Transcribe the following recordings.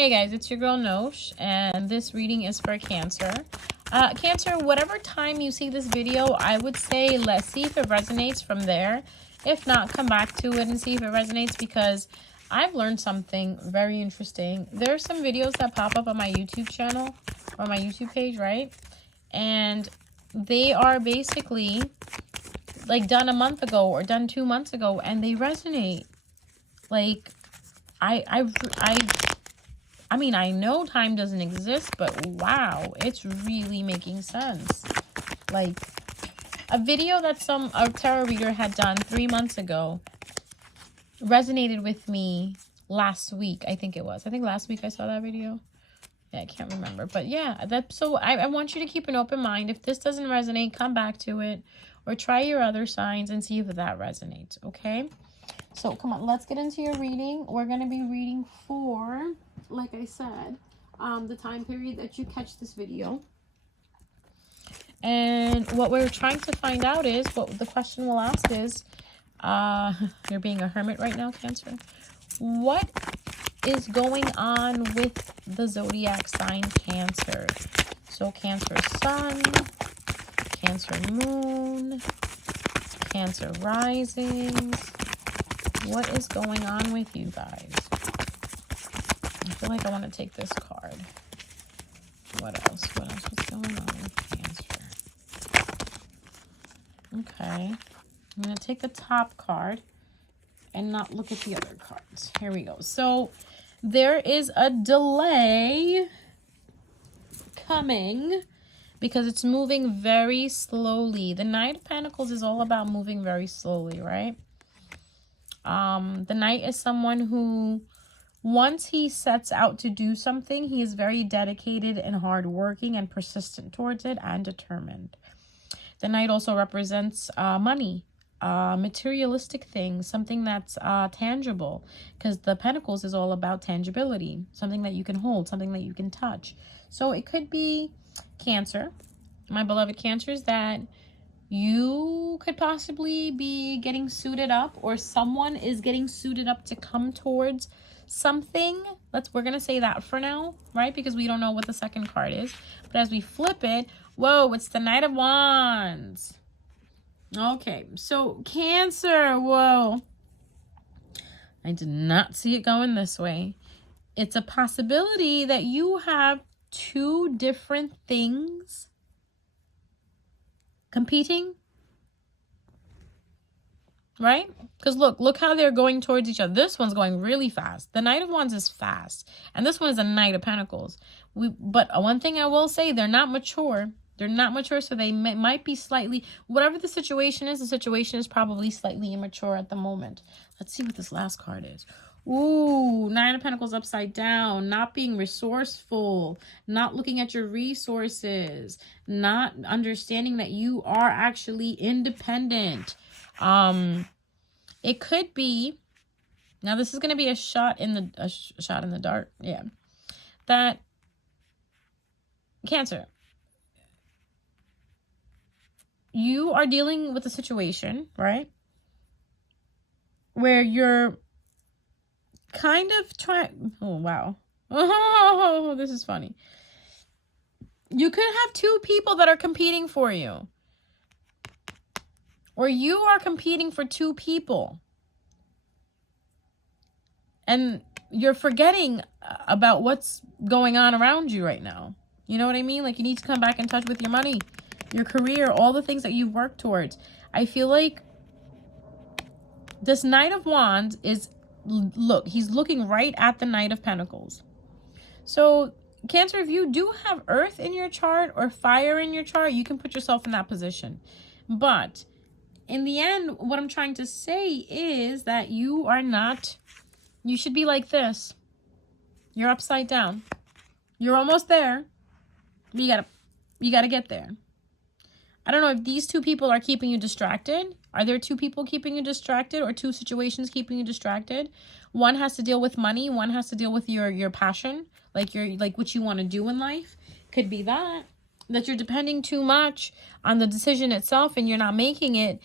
Hey guys, it's your girl Nosh, and this reading is for Cancer. Cancer, whatever time you see this video, I would say let's see if it resonates from there. If not, come back to it and see if it resonates, because I've learned something very interesting. There are some videos that pop up on my YouTube channel or my YouTube page, right? And they are basically like done a month ago or done 2 months ago, and they resonate. Like, I mean, I know time doesn't exist, but wow, it's really making sense. Like, a video that a tarot reader had done 3 months ago resonated with me last week. I think last week I saw that video. Yeah, I can't remember. But yeah, so I want you to keep an open mind. If this doesn't resonate, come back to it or try your other signs and see if that resonates, okay? So come on, let's get into your reading. We're going to be reading for, like I said, the time period that you catch this video. And what we're trying to find out is, what the question we'll ask is, you're being a hermit right now, Cancer. What is going on with the zodiac sign Cancer? So Cancer Sun, Cancer Moon, Cancer Risings. What is going on with you guys? I feel like I want to take this card. What else? What's going on with Cancer? Okay. I'm going to take the top card and not look at the other cards. Here we go. So there is a delay coming because it's moving very slowly. The Knight of Pentacles is all about moving very slowly, right? The Knight is someone who, once he sets out to do something, he is very dedicated and hardworking and persistent towards it and determined. The Knight also represents money, materialistic things, something that's tangible, because the Pentacles is all about tangibility, something that you can hold, something that you can touch. So it could be, Cancer, my beloved Cancers, that you could possibly be getting suited up, or someone is getting suited up to come towards something. We're gonna say that for now, right? Because we don't know what the second card is. But as we flip it, whoa, it's the Knight of Wands. Okay, so Cancer, whoa. I did not see it going this way. It's a possibility that you have two different things competing, right? Because look how they're going towards each other. This one's going really fast. The Knight of Wands is fast, and this one is a Knight of Pentacles. But one thing I will say, they're not mature. They're not mature, so they might be slightly, whatever the situation is probably slightly immature at the moment. Let's see what this last card is. Ooh, Nine of Pentacles upside down, not being resourceful, not looking at your resources, not understanding that you are actually independent. It could be, now this is going to be a shot in the dark. Yeah. That Cancer, you are dealing with a situation, right, where you're kind of trying, oh wow, oh, this is funny. You could have two people that are competing for you, or you are competing for two people, and you're forgetting about what's going on around you right now. You know what I mean? Like, you need to come back in touch with your money, your career, all the things that you've worked towards. I feel like this Knight of Wands is, look, he's looking right at the Knight of Pentacles. So Cancer, if you do have earth in your chart or fire in your chart, you can put yourself in that position. But in the end, what I'm trying to say is that you are not, you should be like this. You're upside down. You're almost there. You gotta get there. I don't know if these two people are keeping you distracted. Are there two people keeping you distracted, or two situations keeping you distracted? One has to deal with money. One has to deal with your passion, like what you want to do in life. Could be that you're depending too much on the decision itself and you're not making it,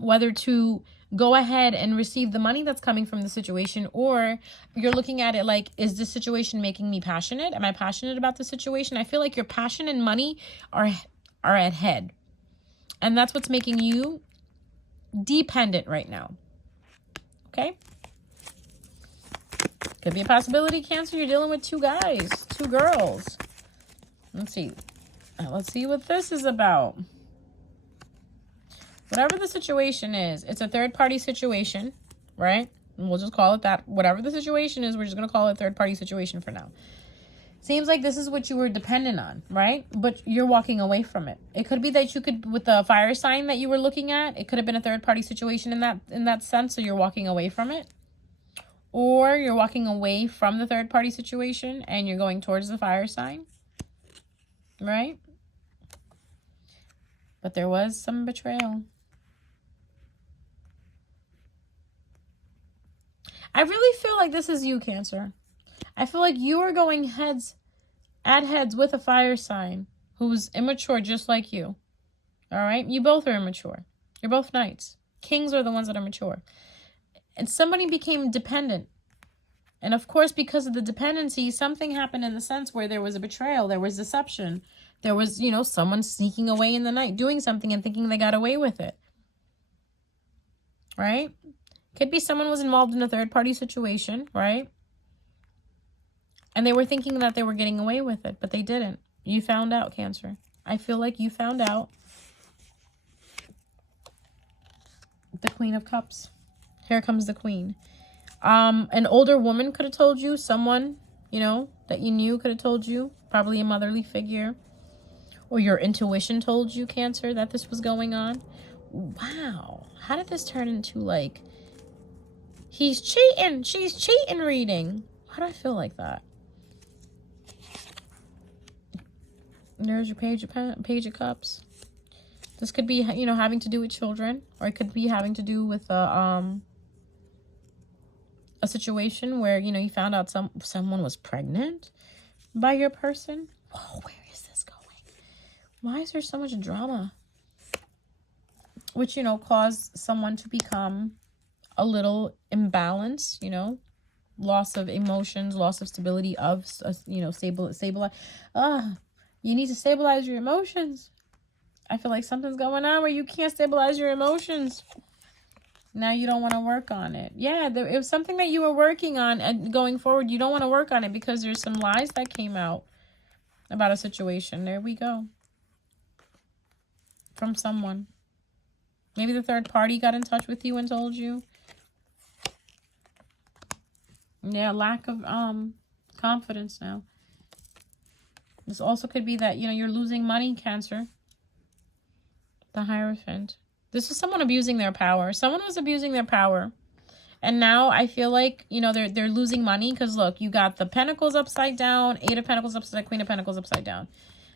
whether to go ahead and receive the money that's coming from the situation, or you're looking at it like, is this situation making me passionate? Am I passionate about the situation? I feel like your passion and money are at head. And that's what's making you dependent right now. Okay? Could be a possibility, Cancer, you're dealing with two guys, two girls. Let's see. Let's see what this is about. Whatever the situation is, it's a third-party situation, right? And we'll just call it that. Whatever the situation is, we're just going to call it a third-party situation for now. Seems like this is what you were dependent on, right? But you're walking away from it. It could be that you could, with the fire sign that you were looking at, it could have been a third-party situation in that sense, so you're walking away from it. Or you're walking away from the third-party situation and you're going towards the fire sign, right? But there was some betrayal. I really feel like this is you, Cancer. I feel like you are going heads with a fire sign who's immature just like you. All right? You both are immature. You're both knights. Kings are the ones that are mature. And somebody became dependent. And of course, because of the dependency, something happened in the sense where there was a betrayal. There was deception. There was, someone sneaking away in the night, doing something and thinking they got away with it. Right? Could be someone was involved in a third-party situation, right? And they were thinking that they were getting away with it, but they didn't. You found out, Cancer. I feel like you found out. The Queen of Cups. Here comes the Queen. An older woman could have told you. Someone, that you knew could have told you. Probably a motherly figure. Or your intuition told you, Cancer, that this was going on. Wow. How did this turn into, like, he's cheating, she's cheating reading? Why do I feel like that? There's your Page of Cups. This could be, having to do with children. Or it could be having to do with a situation where, you found out someone was pregnant by your person. Whoa, where is this going? Why is there so much drama? Which, caused someone to become a little imbalanced, loss of emotions, loss of stability of, stabilize. You need to stabilize your emotions. I feel like something's going on where you can't stabilize your emotions. Now you don't want to work on it. Yeah, it was something that you were working on, and going forward, you don't want to work on it because there's some lies that came out about a situation. There we go. From someone. Maybe the third party got in touch with you and told you. Yeah, lack of confidence now. This also could be that, you're losing money, Cancer. The Hierophant. This is someone abusing their power. Someone was abusing their power. And now I feel like, they're losing money because, look, you got the Pentacles upside down, Eight of Pentacles upside down, Queen of Pentacles upside down.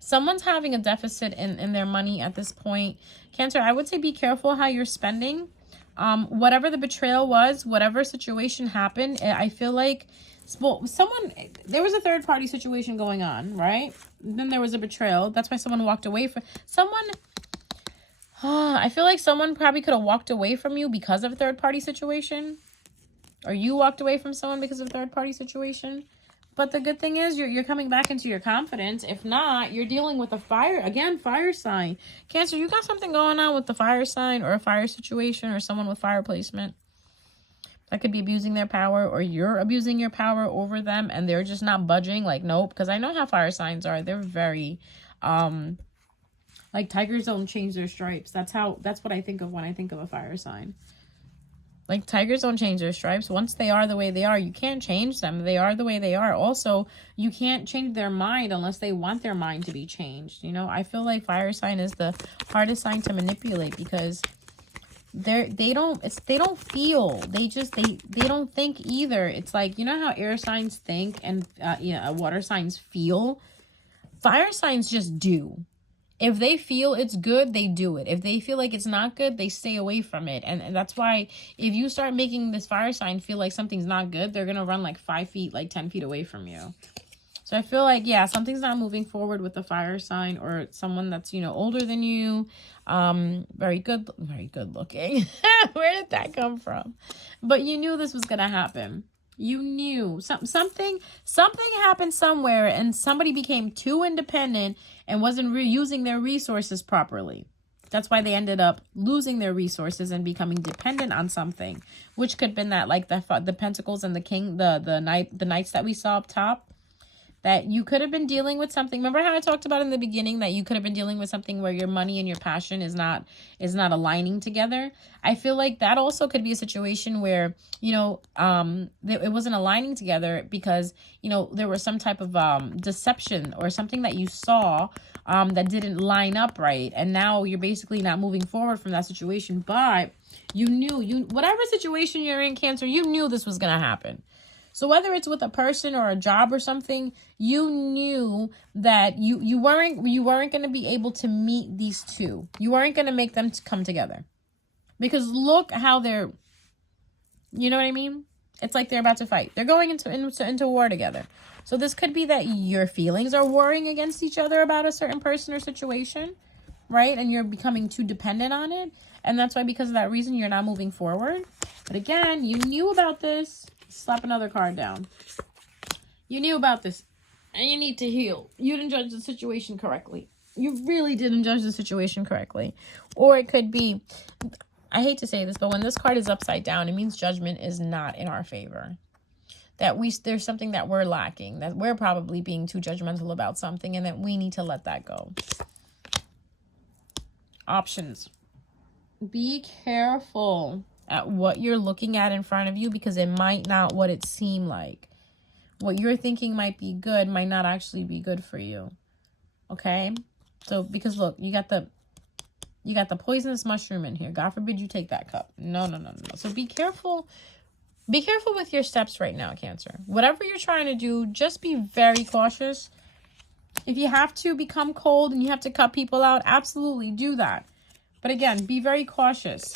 Someone's having a deficit in their money at this point. Cancer, I would say be careful how you're spending. Whatever the betrayal was, whatever situation happened, I feel like there was a third party situation going on, right? Then there was a betrayal. That's why someone walked away from someone. I feel like someone probably could have walked away from you because of a third party situation, or you walked away from someone because of a third party situation. But the good thing is you're coming back into your confidence. If not, you're dealing with a fire sign. Cancer, you got something going on with the fire sign or a fire situation or someone with fire placement. That could be abusing their power, or you're abusing your power over them and they're just not budging. Like, nope. Because I know how fire signs are. They're very, like tigers don't change their stripes. That's what I think of when I think of a fire sign. Like, tigers don't change their stripes. Once they are the way they are, you can't change them. They are the way they are. Also, you can't change their mind unless they want their mind to be changed. I feel like fire sign is the hardest sign to manipulate because they don't feel. They don't think either. It's like, how air signs think and water signs feel? Fire signs just do. If they feel it's good, they do it. If they feel like it's not good, they stay away from it. And that's why if you start making this fire sign feel like something's not good, they're going to run like 5 feet, like 10 feet away from you. So I feel like, yeah, something's not moving forward with the fire sign or someone that's, you know, older than you. Very good looking. Where did that come from? But you knew this was going to happen. You knew something happened somewhere and somebody became too independent and wasn't using their resources properly. That's why they ended up losing their resources and becoming dependent on something, which could have been that, like the pentacles and the king, the knights that we saw up top. That you could have been dealing with something. Remember how I talked about in the beginning that you could have been dealing with something where your money and your passion is not aligning together. I feel like that also could be a situation where, you know, it wasn't aligning together because, you know, there was some type of deception or something that you saw that didn't line up right. And now you're basically not moving forward from that situation. But you knew, whatever situation you're in, Cancer, you knew this was going to happen. So whether it's with a person or a job or something, you knew that you weren't going to be able to meet these two. You weren't going to make them come together. Because look how they're, you know what I mean? It's like they're about to fight. They're going into war together. So this could be that your feelings are warring against each other about a certain person or situation, right? And you're becoming too dependent on it. And that's why, because of that reason, you're not moving forward. But again, you knew about this. Slap another card down. You knew about this and you need to heal. You didn't judge the situation correctly. You really didn't judge the situation correctly. Or it could be, I hate to say this, but when this card is upside down, it means judgment is not in our favor. That there's something that we're lacking, that we're probably being too judgmental about something, and that we need to let that go. Options. Be careful at what you're looking at in front of you, because it might not what it seemed like. What you're thinking might be good might not actually be good for you. Okay? So, because look, you got the poisonous mushroom in here. God forbid you take that cup. No. So be careful. Be careful with your steps right now, Cancer. Whatever you're trying to do, just be very cautious. If you have to become cold and you have to cut people out, absolutely do that. But again, be very cautious.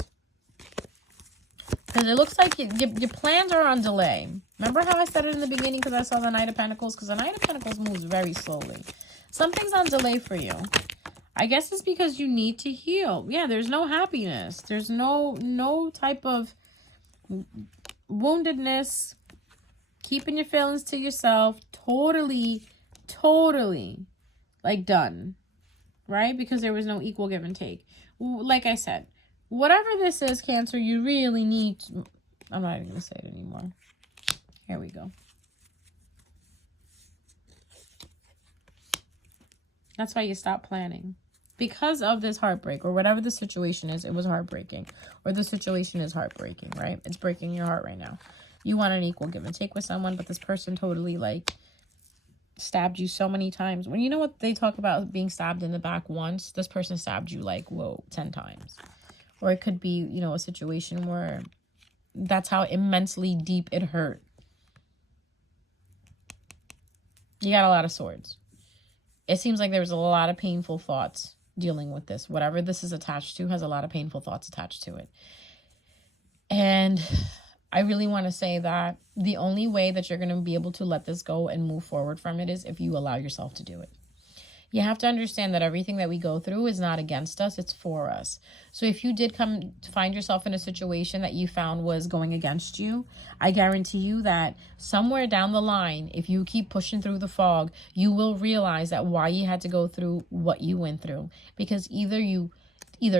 Because it looks like your plans are on delay. Remember how I said it in the beginning because I saw the Knight of Pentacles? Because the Knight of Pentacles moves very slowly. Something's on delay for you. I guess it's because you need to heal. Yeah, there's no happiness. There's no type of woundedness. Keeping your feelings to yourself. Totally, like done. Right? Because there was no equal give and take. Like I said, whatever this is, Cancer, you really need to, I'm not even going to say it anymore. Here we go. That's why you stop planning. Because of this heartbreak, or whatever the situation is, it was heartbreaking. Or the situation is heartbreaking, right? It's breaking your heart right now. You want an equal give and take with someone, but this person totally, like, stabbed you so many times. When you know what they talk about being stabbed in the back once, this person stabbed you, like, whoa, 10 times. Or it could be, you know, a situation where that's how immensely deep it hurt. You got a lot of swords. It seems like there was a lot of painful thoughts dealing with this. Whatever this is attached to has a lot of painful thoughts attached to it. And I really want to say that the only way that you're going to be able to let this go and move forward from it is if you allow yourself to do it. You have to understand that everything that we go through is not against us, it's for us. So if you did come to find yourself in a situation that you found was going against you, I guarantee you that somewhere down the line, if you keep pushing through the fog, you will realize that why you had to go through what you went through. Because you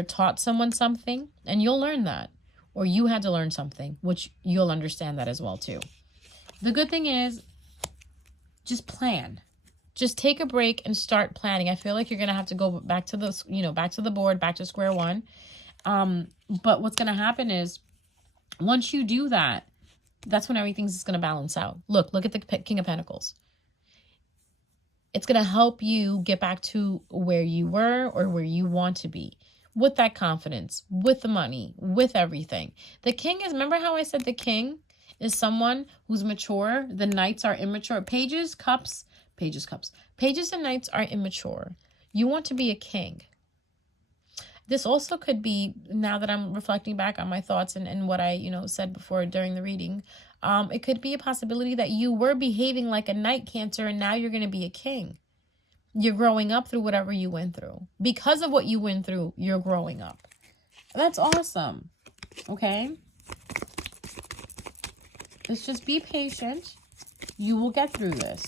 taught someone something, and you'll learn that, or you had to learn something, which you'll understand that as well too. The good thing is, just plan. Just take a break and start planning. I feel like you're going to have to go back to the, back to the board, back to square one. But what's going to happen is once you do that, that's when everything's just going to balance out. Look at the King of Pentacles. It's going to help you get back to where you were or where you want to be with that confidence, with the money, with everything. The King is, remember how I said the King is someone who's mature? The Knights are immature. Pages, cups. Pages and Knights are immature. You want to be a king. This also could be, now that I'm reflecting back on my thoughts and what I, said before during the reading, It could be a possibility that you were behaving like a knight, Cancer, and now you're going to be a king. You're growing up through whatever you went through. Because of what you went through, you're growing up. That's awesome. Okay? Let's just be patient. You will get through this.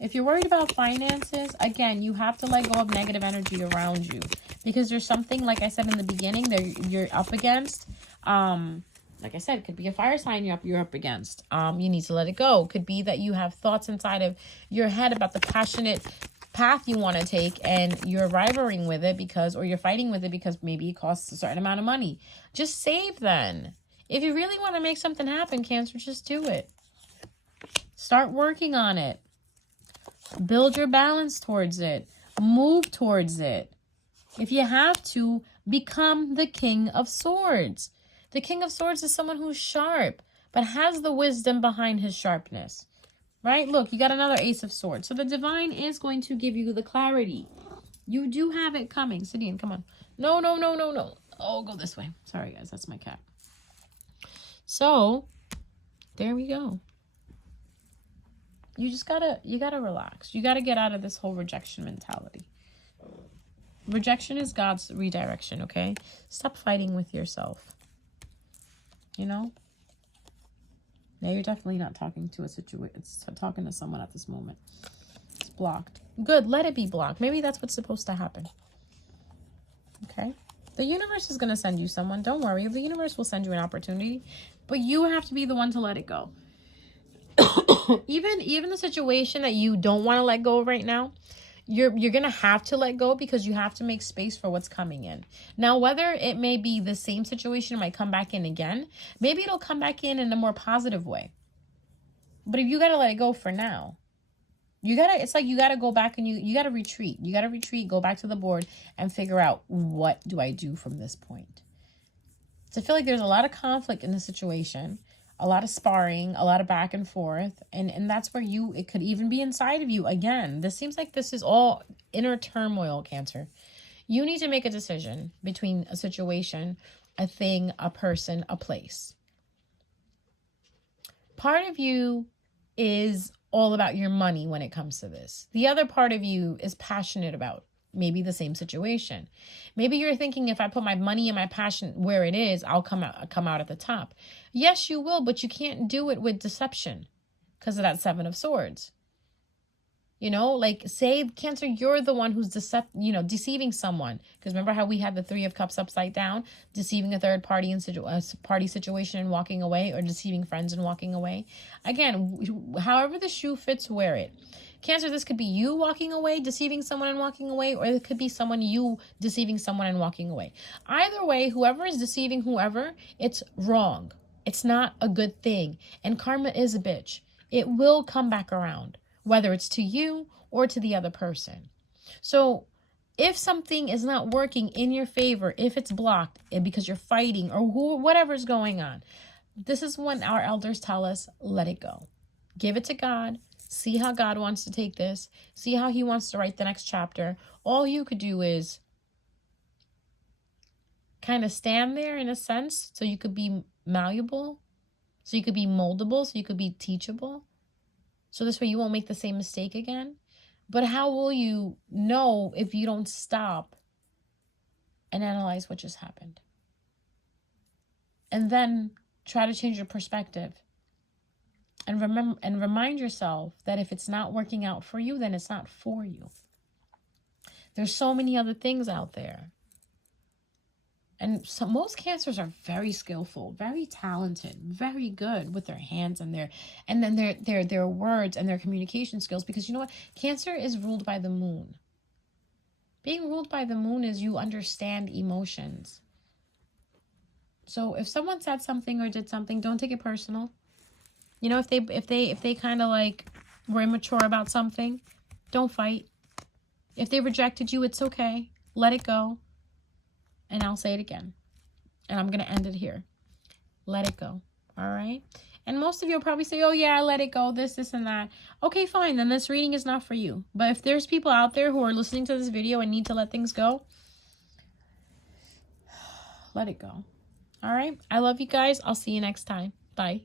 If you're worried about finances, again, you have to let go of negative energy around you. Because there's something, like I said in the beginning, that you're up against. Like I said, it could be a fire sign you're up against. You need to let it go. It could be that you have thoughts inside of your head about the passionate path you want to take, and you're rivaling with it because, or you're fighting with it because maybe it costs a certain amount of money. Just save then. If you really want to make something happen, Cancer, just do it. Start working on it. Build your balance towards it. Move towards it. If you have to, become the King of Swords. The King of Swords is someone who's sharp, but has the wisdom behind his sharpness. Right? Look, you got another Ace of Swords. So the divine is going to give you the clarity. You do have it coming. Sidian, come on. No. Oh, go this way. Sorry, guys. That's my cat. So, there we go. You gotta relax. You gotta get out of this whole rejection mentality. Rejection is God's redirection, okay? Stop fighting with yourself. You know? Now you're definitely not talking to a situation. It's talking to someone at this moment. It's blocked. Good. Let it be blocked. Maybe that's what's supposed to happen. Okay? The universe is going to send you someone. Don't worry. The universe will send you an opportunity. But you have to be the one to let it go. Even the situation that you don't want to let go right now, you're going to have to let go because you have to make space for what's coming in. Now, whether it may be the same situation, it might come back in again. Maybe it'll come back in a more positive way. But if you got to let it go for now, it's like you got to go back and you got to retreat. You got to retreat, go back to the board and figure out, what do I do from this point? So I feel like there's a lot of conflict in the situation. A lot of sparring, a lot of back and forth. And that's where it could even be inside of you. Again, this seems like this is all inner turmoil, Cancer. You need to make a decision between a situation, a thing, a person, a place. Part of you is all about your money when it comes to this. The other part of you is passionate about maybe the same situation. Maybe you're thinking, if I put my money and my passion where it is, I'll come out at the top. Yes, you will, but you can't do it with deception because of that Seven of Swords. You know, like, say, Cancer, you're the one who's deceiving someone. Because remember how we had the Three of Cups upside down, deceiving a third party in party situation and walking away, or deceiving friends and walking away. Again, however the shoe fits, wear it. Cancer, this could be you walking away, deceiving someone and walking away, or it could be you deceiving someone and walking away. Either way, whoever is deceiving whoever, it's wrong. It's not a good thing. And karma is a bitch. It will come back around, whether it's to you or to the other person. So if something is not working in your favor, if it's blocked because you're fighting or whatever's going on, this is when our elders tell us, let it go. Give it to God. See how God wants to take this. See how he wants to write the next chapter. All you could do is kind of stand there in a sense, so you could be malleable, so you could be moldable, so you could be teachable. So this way you won't make the same mistake again. But how will you know if you don't stop and analyze what just happened? And then try to change your perspective. And remember and remind yourself that if it's not working out for you, then it's not for you. There's so many other things out there. And so most Cancers are very skillful, very talented, very good with their hands and their words and their communication skills. Because you know what? Cancer is ruled by the moon. Being ruled by the moon is you understand emotions. So if someone said something or did something, don't take it personal. You know, if they kind of like were immature about something, don't fight. If they rejected you, it's okay. Let it go. And I'll say it again. And I'm going to end it here. Let it go. All right? And most of you will probably say, oh, yeah, let it go, this, and that. Okay, fine. Then this reading is not for you. But if there's people out there who are listening to this video and need to let things go, let it go. All right? I love you guys. I'll see you next time. Bye.